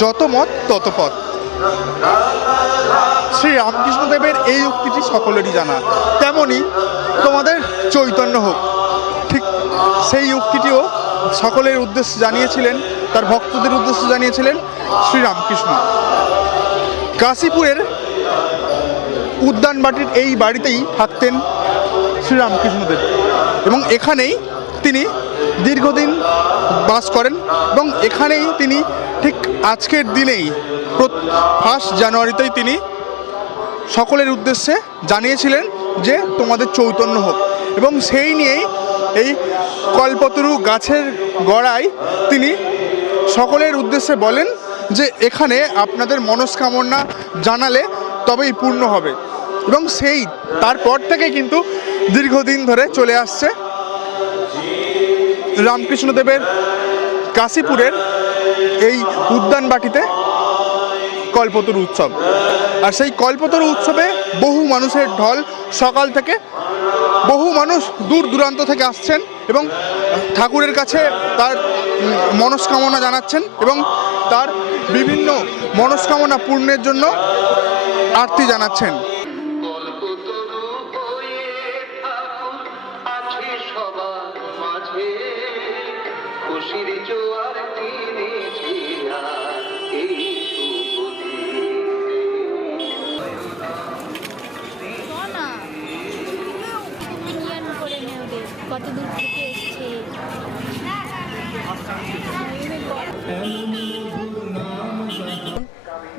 যত মত, তত পথ। শ্রী রামকৃষ্ণদেবের এই উক্তিটি সকলেরই জানা। তেমনি তোমাদের চৈতন্য হোক, ঠিক সেই উক্তিটিও সকলের উদ্দেশ্যে জানিয়েছিলেন, তার ভক্তদের উদ্দেশ্যে জানিয়েছিলেন শ্রীরামকৃষ্ণ কাশীপুরের উদ্যানবাটির এই বাড়িতেই থাকতেন শ্রীরামকৃষ্ণদেব এবং এখানেই তিনি দীর্ঘদিন বাস করেন এবং এখানেই তিনি ঠিক আজকের দিনেই ফার্স্ট জানুয়ারিতেই তিনি সকলের উদ্দেশ্যে জানিয়েছিলেন যে তোমাদের চৈতন্য হোক। এবং সেই নিয়েই এই কল্পতরু গাছের গড়ায় তিনি সকলের উদ্দেশ্যে বলেন যে এখানে আপনাদের মনস্কামনা জানালে তবেই পূর্ণ হবে। এবং সেই তারপর থেকে কিন্তু দীর্ঘদিন ধরে চলে আসছে রামকৃষ্ণদেবের কাশীপুরের এই উদ্যানবাটিতে কল্পতরু উৎসব। আর সেই কল্পতরু উৎসবে বহু মানুষের ঢল সকাল থেকে বহু মানুষ দূর দূরান্ত থেকে আসছেন এবং ঠাকুরের কাছে তার মনস্কামনা জানাচ্ছেন এবং তার বিভিন্ন মনস্কামনা পূর্ণের জন্য আরতি জানাচ্ছেন।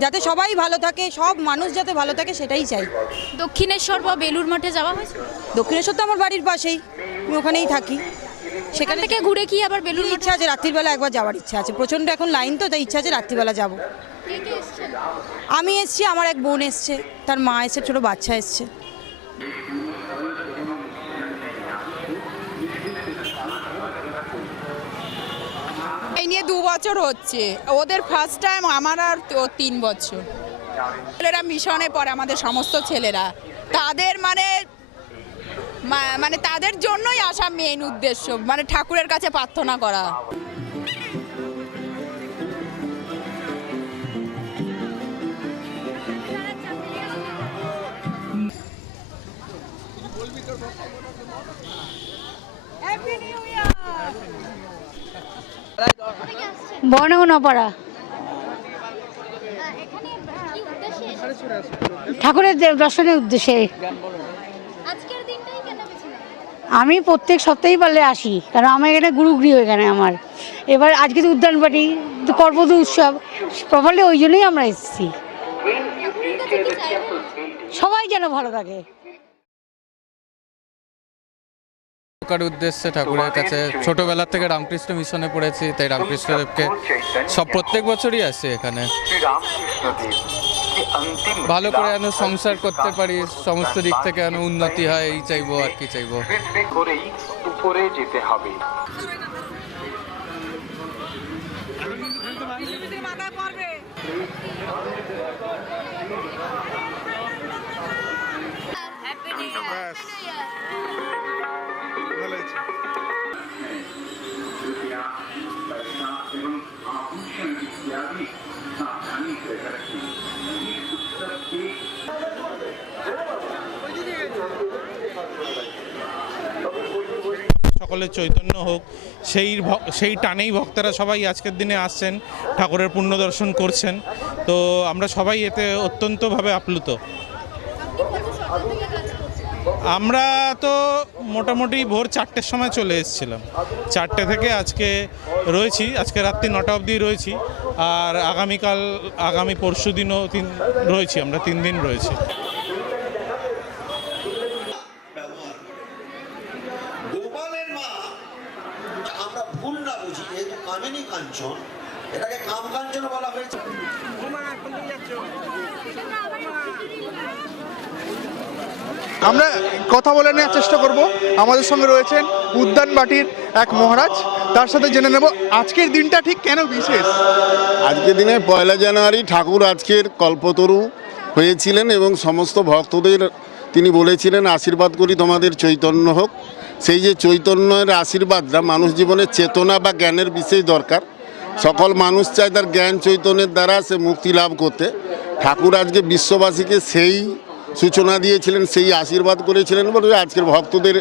যাতে সবাই ভালো থাকে সব মানুষ যাতে ভালো থাকে সেটাই চাই। দক্ষিণেশ্বর বা বেলুর মাঠে যাওয়া হয়েছে দক্ষিণেশ্বর তো আমার বাড়ির পাশেই আমি ওখানেই থাকি। সেখান থেকে ঘুরে কি আবার বেলুর ইচ্ছা আছে? রাত্রিবেলা একবার যাওয়ার ইচ্ছা আছে। প্রচণ্ড এখন লাইন তো তাই ইচ্ছা আছে রাত্রিবেলা যাব? আমি এসছি আমার এক বোন এসছে তার মা এসে ছোটো বাচ্চা এসছে। দু বছর হচ্ছে। ওদের ফার্স্ট টাইম আমার আর তিন বছর। ছেলেরা মিশনে পড়ে, আমাদের সমস্ত ছেলেরা। তাদের মানে মানে তাদের জন্যই আসা মেন উদ্দেশ্য। মানে ঠাকুরের কাছে প্রার্থনা করা। বর্ণগুণপাড়া ঠাকুরের দর্শনের উদ্দেশ্যে? আমি প্রত্যেক সপ্তাহেই পারলে আসি কারণ আমার এখানে গুরুগৃহ এখানে আমার। এবার আজকে তো উদ্যানপাটি তো কর্পদ উৎসব প্রবলে ওই জন্যই আমরা এসেছি? সবাই যেন ভালো থাকে। কার উদ্দেশ্যে ঠাকুরের কাছে। ছোটবেলা থেকে রামকৃষ্ণ মিশনে পড়েছি তাই রামকৃষ্ণদেবকে সব প্রত্যেক বছরই আসি এখানে। ভালো করে যেন সংসার করতে পারি সমস্ত দিক থেকে যেন উন্নতি হয় এই চাইব আর কি চাইব। করেই উপরে যেতে হবে। সকলের চৈতন্য হোক, সেই সেই টানেই ভক্তরা সবাই আজকের দিনে আসছেন, ঠাকুরের পুণ্য দর্শন করছেন। তো আমরা সবাই এতে অত্যন্তভাবে আপ্লুত। আমরা তো মোটামুটি ভোর চারটের সময় চলে এসেছিলাম। চারটে থেকে আজকে রয়েছি, আজকে রাত্রি নটা অবধি রয়েছি, আর আগামীকাল, আগামী পরশু দিনও তিন, রয়েছি আমরা, তিন দিন রয়েছি গোপালের মা আমরা ভুল না বুঝি যেহেতু কামিনী কাঞ্চন। এটাকে কাম কাঞ্চন বলা হয়েছে। আমরা কথা বলে নেওয়ার চেষ্টা করব। আমাদের সঙ্গে রয়েছেন উদ্যানবাটির এক মহারাজ। তার সাথে জেনে নেব আজকের দিনটা ঠিক কেন বিশেষ। আজকের দিনে পয়লা জানুয়ারি ঠাকুর আজকের কল্পতরু হয়েছিলেন এবং সমস্ত ভক্তদের তিনি বলেছিলেন আশীর্বাদ করি তোমাদের চৈতন্য হোক। সেই যে চৈতন্যের আশীর্বাদটা মানুষ জীবনের চেতনা বা জ্ঞানের বিশেষ দরকার। সকল মানুষ চায় তার জ্ঞান চৈতন্যের দ্বারা সে মুক্তি লাভ করতে। ঠাকুর আজকে বিশ্ববাসীকে সেই সূচনা দিয়েছিলেন, সেই আশীর্বাদ করেছিলেন বলে আজকের ভক্তদের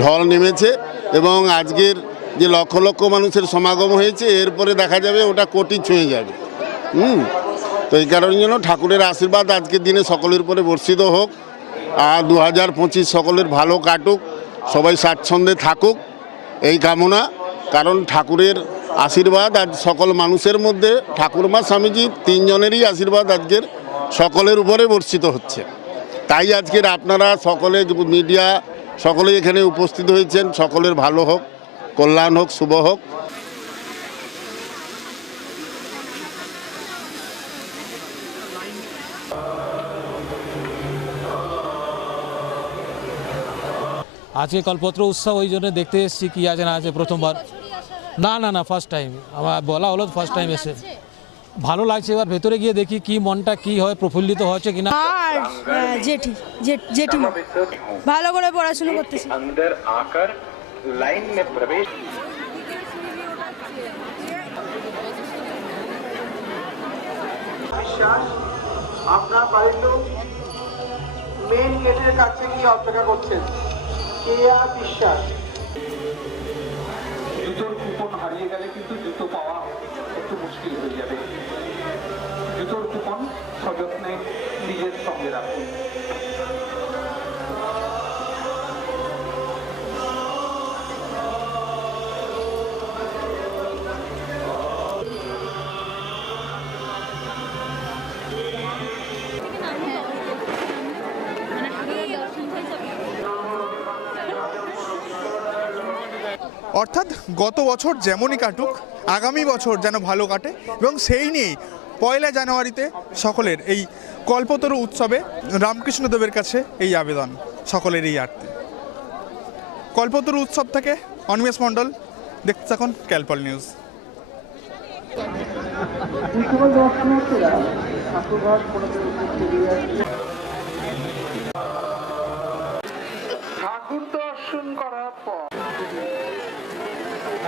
ঢল নেমেছে এবং আজকের যে লক্ষ লক্ষ মানুষের সমাগম হয়েছে, এরপরে দেখা যাবে ওটা কোটি ছুঁয়ে যাবে। হুম, তো এই কারণের জন্য ঠাকুরের আশীর্বাদ আজকের দিনে সকলের উপরে বর্ষিত হোক। আর দু হাজার পঁচিশ সকলের ভালো কাটুক। সবাই স্বাচ্ছন্দ্যে থাকুক, এই কামনা। কারণ ঠাকুরের আশীর্বাদ আজ সকল মানুষের মধ্যে। ঠাকুরমা স্বামীজি তিনজনেরই আশীর্বাদ আজকের সকলের উপরে বর্ষিত হচ্ছে। তাই আজকের আপনারা সকলে মিডিয়া সকলে এখানে উপস্থিত হয়েছেন। সকলের ভালো হোক, কল্যাণ হোক, শুভ হোক। আজকে কল্পত্র উৎসব ওই জন্য দেখতে এসেছি কি আছে না আছে প্রথমবার না না না ফার্স্ট টাইম আমার বলা হলো ফার্স্ট টাইম এসে ভালো লাগছে এবার ভেতরে গিয়ে দেখি কি মনটা কি হয় প্রফুল্লিত হচ্ছে কিনা আর জেঠি জেঠিমা ভালো করে পড়াশুনো করতেছে अंदर आकर लाइन में प्रवेश বিশ্বাস আপনার বাড়ির লোক মেন গেটের কাছে গিয়ে অপেক্ষা করছেন কেয়া বিশ্বাস। জুতোর কুপন হারিয়ে গেলে কিন্তু জুতো পাওয়া একটু মুশকিল হয়ে যাবে। জুতোর কুপন সযত্নে নিজের সঙ্গে রাখুন। অর্থাৎ গত বছর যেমনই কাটুক, আগামী বছর যেন ভালো কাটে এবং সেই নিয়েই পয়লা জানুয়ারিতে সকলের এই কল্পতরু উৎসবে রামকৃষ্ণদেবের কাছে এই আবেদন সকলের এই আরতি। কল্পতরু উৎসব থেকে অনিমেষ মণ্ডল, দেখতে থাকুন ক্যালপল নিউজ। ঠাকুর দর্শন করার পর